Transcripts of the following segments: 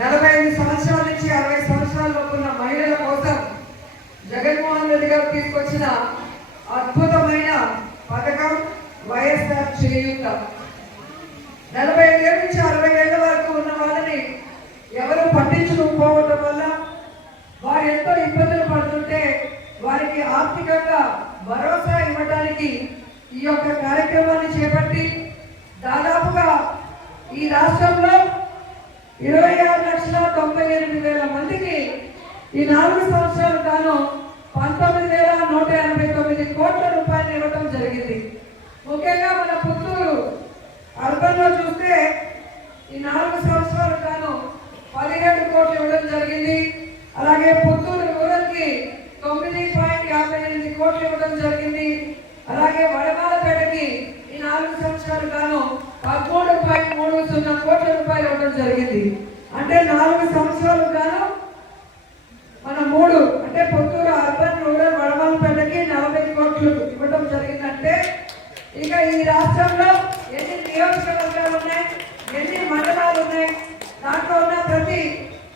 45 సంవత్సరాల నుంచి 60 సంవత్సరాల లోపు ఉన్న మహిళల కోసం జగన్మోహన్ రెడ్డి గారు తీసుకొచ్చిన అద్భుతమైన పథకం వైఎస్ఆర్ చేయూత. 45 ఏళ్ళ నుంచి 60 ఏళ్ల వరకు ఉన్న వాళ్ళని ఎవరు పట్టించుకోకపోవడం వల్ల వారు ఎంతో ఇబ్బందులు పడుతుంటే వారికి ఆర్థికంగా భరోసా ఇవ్వడానికి ఈ యొక్క కార్యక్రమాన్ని చేపట్టి దాదాపుగా ఈ రాష్ట్రంలో 26,98,000 మందికి ఈ 4 సంవత్సరాలు గాను 19,189 కోట్ల రూపాయలు ఇవ్వడం జరిగింది. ముఖ్యంగా మన పుత్తూరు అర్బన్ లో చూస్తే ఈ 4 సంవత్సరాలు గాను 17 కోట్లు ఇవ్వడం జరిగింది. అలాగే పుత్తూరు రూరల్ కి 9.58 కోట్లు ఇవ్వడం జరిగింది. అలాగే వడమాలపేటకి ఈ 4 సంవత్సరాలు గాను 13.30 కోట్ల రూపాయలు ఇవ్వడం జరిగింది. అంటే 4 సంవత్సరాలు గాను మన 3 అంటే పుత్తూరు అర్బన్ రూరల్ వడమాలపేటకి 40 కోట్లు ఇవ్వడం జరిగిందంటే ఇక ఈ రాష్ట్రంలో ఎన్ని నియోజకవర్గాలు ఉన్నాయి, ఎన్ని మండలాలు ఉన్నాయి, దాంట్లో ఉన్న ప్రతి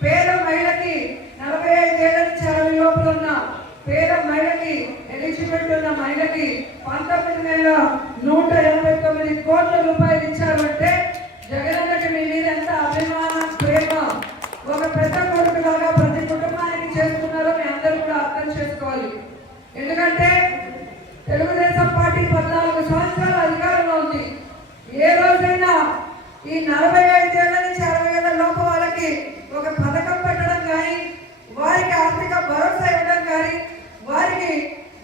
పేద మహిళకి 45 ఏళ్ల నుంచి 60 లోపల ఉన్న పేద మహిళకి ఎలిజిబిలిటీ ఉన్న మహిళకి 19,189 కోట్ల రూపాయలు ఇచ్చారంటే జగనన్నకి మీ మీద ఎంత అభిమానం, ప్రేమ, ఒక పెద్ద కొడుకు లాగా ప్రతి కుటుంబానికి చేస్తున్నారో మీ అందరూ కూడా అర్థం చేసుకోవాలి. ఎందుకంటే తెలుగుదేశం పార్టీ 14 సంవత్సరాల అధికారంలో ఉంది. ఏ రోజైనా ఈ 45 ఏళ్ల నుంచి 60 ఏళ్ల లోపు వాళ్ళకి ఒక పథకం పెట్టడం కానీ, వారికి ఆర్థిక భరోసా ఇవ్వడం కానీ, వారికి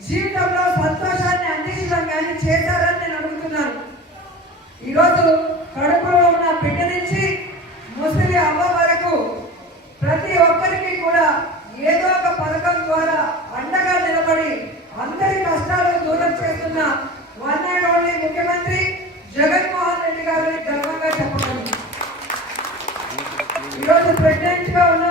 జీవితంలో సంతోషాన్ని అందించడం కానీ చేశారని నేను అడుగుతున్నాను. ఈరోజు కడుపులో ఉన్న బిడ్డ నుంచి ముసలి అమ్మ వరకు ప్రతి ఒక్కరికి కూడా ఏదో ఒక పథకం ద్వారా అండగా నిలబడి అందరి కష్టాలను దూరం చేస్తున్న వన్ అండ్ ఓన్లీ ముఖ్యమంత్రి జగన్మోహన్ రెడ్డి గారిని గర్వంగా చెప్పగలను. ఈరోజు ప్రెసిడెంట్ గా ఉన్న